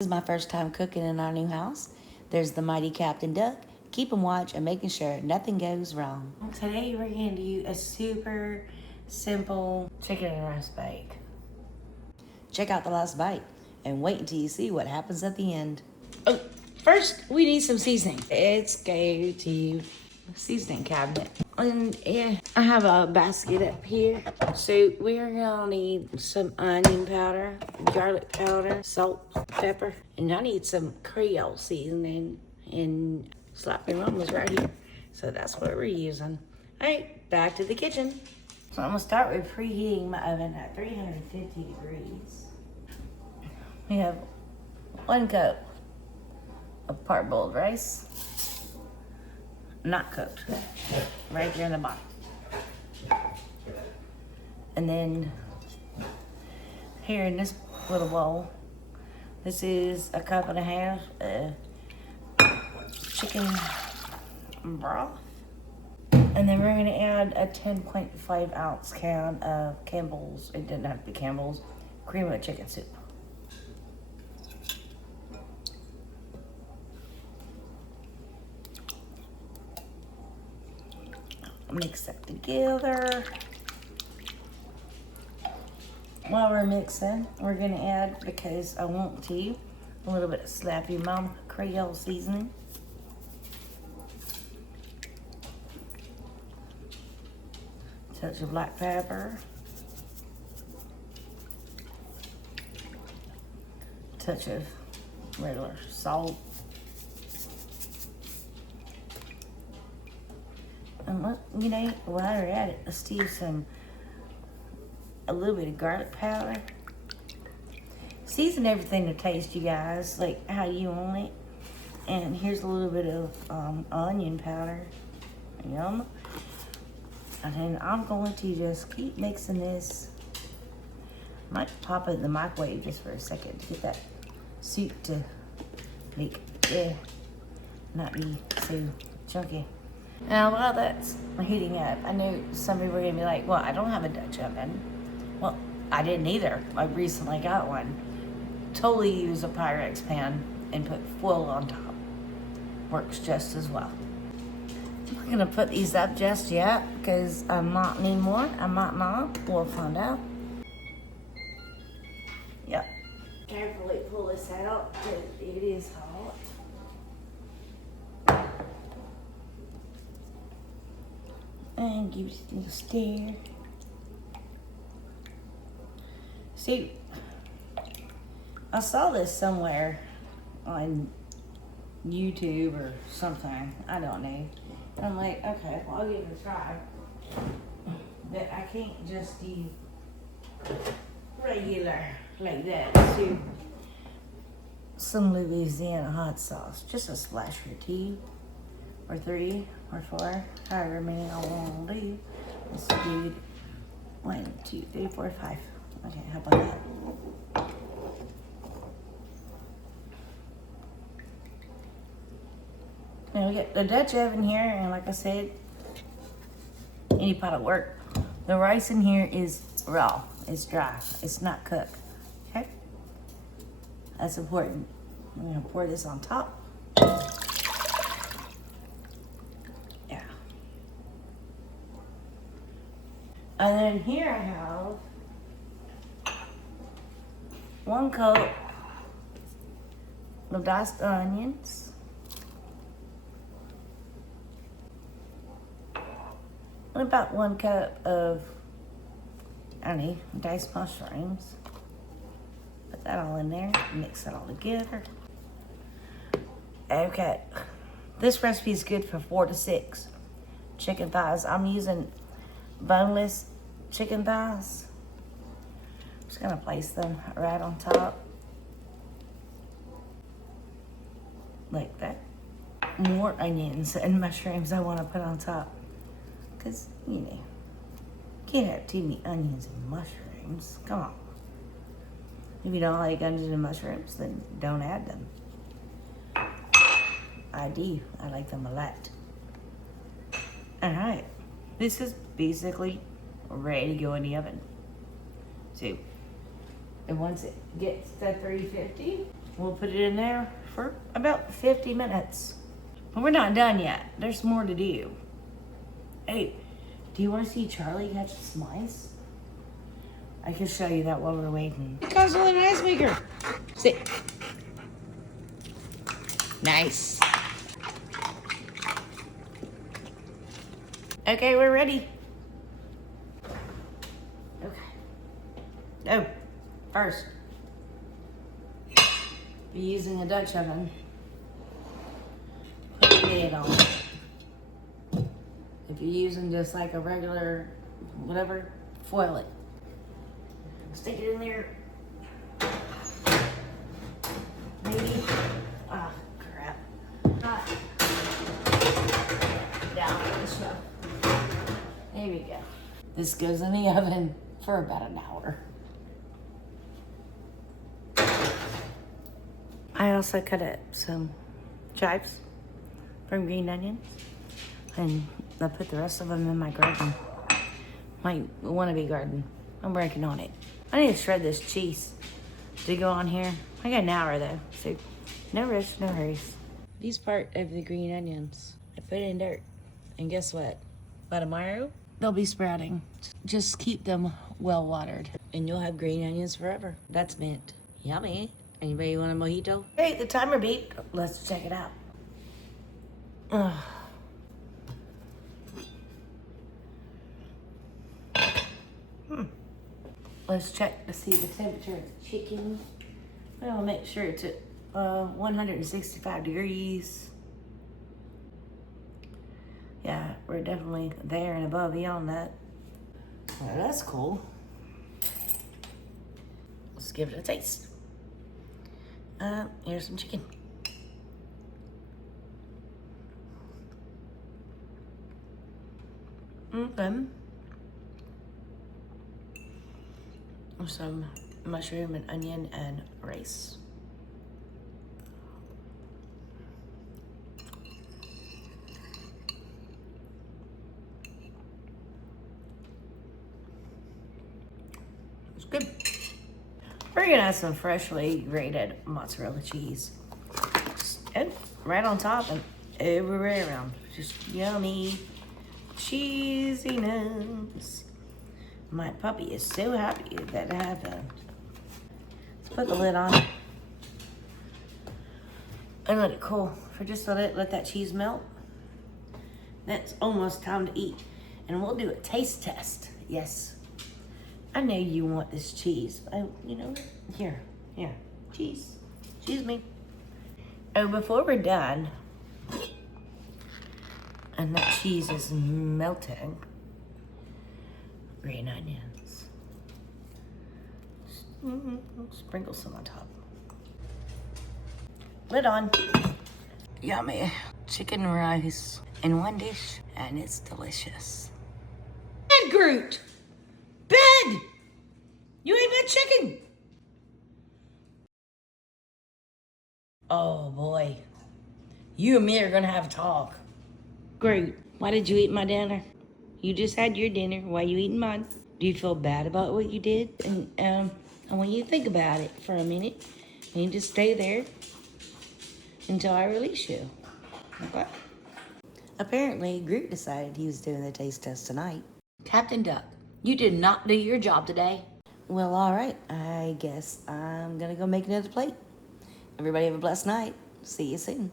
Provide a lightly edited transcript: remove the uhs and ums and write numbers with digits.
This is my first time cooking in our new house. There's the mighty Captain Duck, keeping watch and making sure nothing goes wrong. Today we're going to do a super simple chicken and rice bake. Check out the last bite and wait until you see what happens at the end. Oh, first we need some seasoning. Let's go to the seasoning cabinet. And yeah, I have a basket up here. So we're gonna need some onion powder, garlic powder, salt, pepper, and I need some Creole seasoning. And Sloppy Mama's right here. So that's what we're using. All right, back to the kitchen. So I'm gonna start with preheating my oven at 350 degrees. We have 1 cup of parboiled rice. Not cooked, right here in the bottom. And then here in this little bowl, this is 1.5 cups of chicken broth. And then we're gonna add a 10.5 ounce can of Campbell's, it didn't have to be Campbell's, cream of chicken soup. Mix that together. While we're mixing, we're gonna add, because I want to, a little bit of Ya Mama Creole seasoning. Touch of black pepper. Touch of regular salt. And look, you know, while we're at it, let's do a little bit of garlic powder. Season everything to taste, you guys, like how you want it. And here's a little bit of onion powder. Yum. And then I'm going to just keep mixing this. Might pop it in the microwave just for a second to get that soup to not be so chunky. Now, while that's heating up, I know some people are going to be like, well, I don't have a Dutch oven. Well, I didn't either. I recently got one. Totally use a Pyrex pan and put foil on top. Works just as well. I'm not going to put these up just yet because I might need more. I might not. We'll find out. Yep. Carefully pull this out because it is hot. And give it a little stir. See, I saw this somewhere on YouTube or something. I don't know. And I'm like, okay, well, I'll give it a try. But I can't just do regular like that. So, some Louisiana hot sauce. Just a splash or 2 or 3 or 4, however many I want to do. Let's do 1, 2, 3, 4, 5. Okay, how about that? Now we got the Dutch oven here, and like I said, any pot of work. The rice in here is raw. It's dry. It's not cooked. Okay? That's important. I'm gonna pour this on top. And then here I have 1 cup of diced onions, and about 1 cup of, diced mushrooms. Put that all in there, mix it all together. Okay, this recipe is good for 4 to 6 chicken thighs. I'm using boneless chicken thighs. I'm just gonna place them right on top. Like that. More onions and mushrooms I wanna put on top. Cause, can't have too many onions and mushrooms. Come on. If you don't like onions and mushrooms, then don't add them. I do. I like them a lot. All right. This is basically ready to go in the oven. So, and once it gets to 350, We'll put it in there for about 50 minutes. But we're not done yet. There's more to do. Hey, do you want to see Charlie catch some mice? I can show you that while we're waiting. It comes with an ice maker. Sit. Nice. Okay, we're ready. Okay. Oh, first, be using a Dutch oven. Put the lid on. If you're using just like a regular, whatever, foil it. Stick it in there. Maybe. Ah, crap. Down the shelf. There we go. This goes in the oven for about an hour. I also cut up some chives from green onions, and I put the rest of them in my garden. My wannabe garden. I'm working on it. I need to shred this cheese to go on here. I got an hour though, so no rush, no hurries. These part of the green onions, I put in dirt, and guess what? By tomorrow, they'll be sprouting. Just keep them well watered, and you'll have green onions forever. That's mint. Yummy. Anybody want a mojito? Hey, the timer beeped. Let's check it out. Let's check to see the temperature of the chicken. We'll make sure it's at 165 degrees. Yeah, we're definitely there and above beyond that. Well, that's cool. Let's give it a taste. Here's some chicken. Okay. Some mushroom and onion and rice. It's good. We're gonna have some freshly grated mozzarella cheese. And right on top and everywhere around. Just yummy cheesiness. My puppy is so happy that it happened. Let's put the lid on and let it cool for just a minute. Let that cheese melt. That's almost time to eat. And we'll do a taste test. Yes. I know you want this cheese. You know, here, cheese. Cheese me. Oh, before we're done, and that cheese is melting, green onions. Sprinkle some on top. Lid on. Yummy. Chicken rice in one dish, and it's delicious. And Groot! Bed! You ate my chicken! Oh boy. You and me are gonna have a talk. Groot, why did you eat my dinner? You just had your dinner. Why you eating mine? Do you feel bad about what you did? And I want you to think about it for a minute. You need to stay there until I release you. Okay? Apparently, Groot decided he was doing the taste test tonight. Captain Duck, you did not do your job today. Well, all right. I guess I'm gonna go make another plate. Everybody have a blessed night. See you soon.